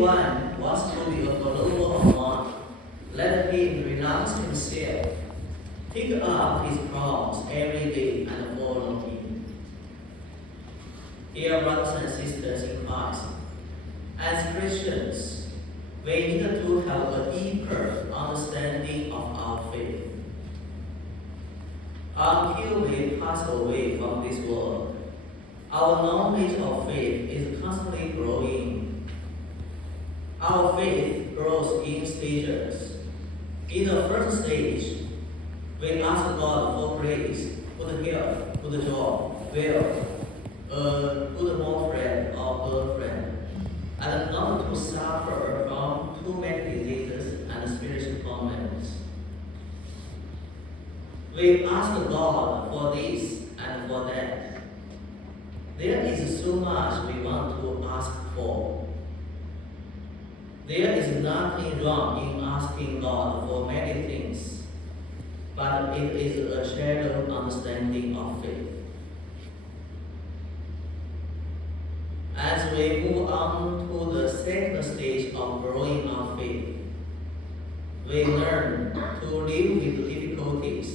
anyone wants to be a follower of God, let him renounce himself, pick up his cross every day and follow him. Dear brothers and sisters in Christ, as Christians, we need to have a deeper understanding of our faith. Until we pass away from this world, our knowledge of faith is constantly growing. Our faith grows in stages. In the first stage, we ask God for grace, good health, good job, wealth, a good boyfriend or girlfriend, and not to suffer from too many diseases and spiritual torments. We ask God for this and for that. There is so much we want to ask for. There is nothing wrong in asking God for many things, but it is a shallow understanding of faith. As we move on to the second stage of growing our faith, we learn to live with difficulties,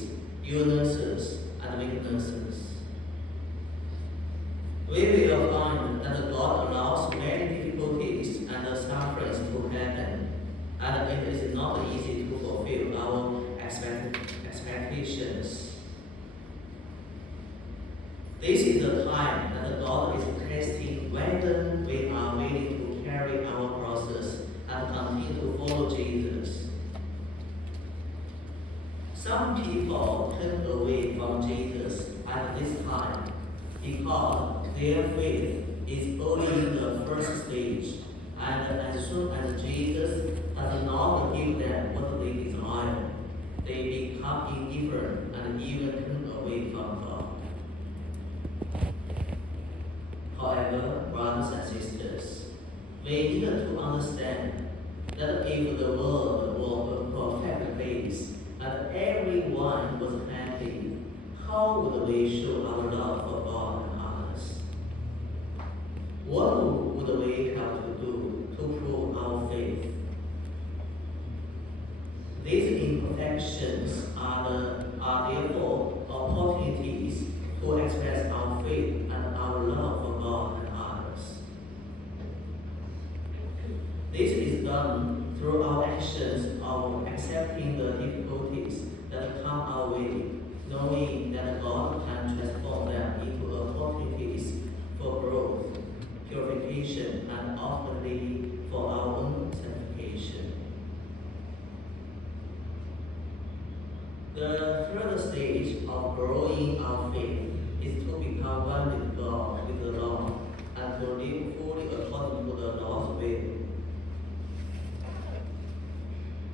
illnesses, and weaknesses. We will find that God allows many difficulties and sufferings to happen, and it is not easy to fulfill our expectations. This is the time that God is testing whether we are willing to carry our crosses and continue to follow Jesus. Some people turn away from Jesus at this time because their faith is only in the first stage, and as soon as Jesus does not give them what they desire, they become indifferent and even turn away from God. However, brothers and sisters, we need to understand that if the world were a perfect place and everyone was happy, how would we show our love for God and others? What would we have to do to prove our faith? These imperfections are therefore opportunities to express our faith and our love for God and others. This is done through our actions of accepting the difficulties that come our way, knowing that God can transform them into opportunities for growth, purification, and ultimately for our own sanctification. The third stage of growing our faith is to become one with God, with the Lord, and to live fully according to the Lord's will.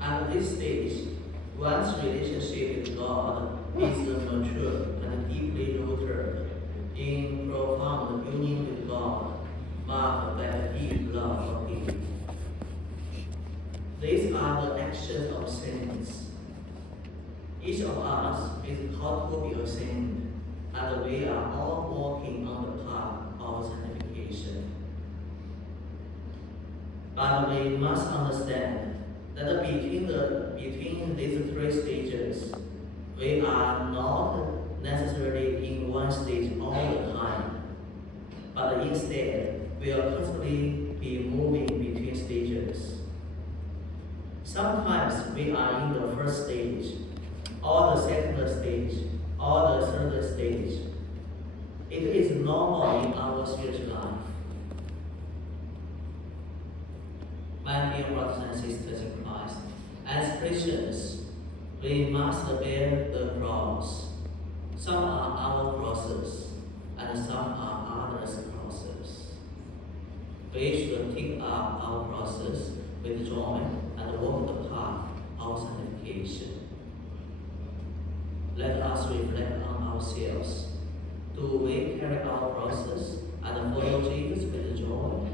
At this stage, one's relationship with God is mature and deeply rooted in profound union with God, marked by a deep love for Him. These are the actions of saints. Each of us is called to be a saint, and we are all walking on the path of sanctification. But we must understand that between these three stages, we are not necessarily in one stage all the time, but instead we will constantly be moving between stages. Sometimes we are in the first stage, or the second stage, or the third stage. It is normal in our spiritual life. My dear brothers and sisters in Christ, as Christians, we must bear the cross. Some are our crosses, and some are others' crosses. We should take up our crosses with joy and walk the path of sanctification. Let us reflect on ourselves. Do we carry our crosses and follow Jesus with joy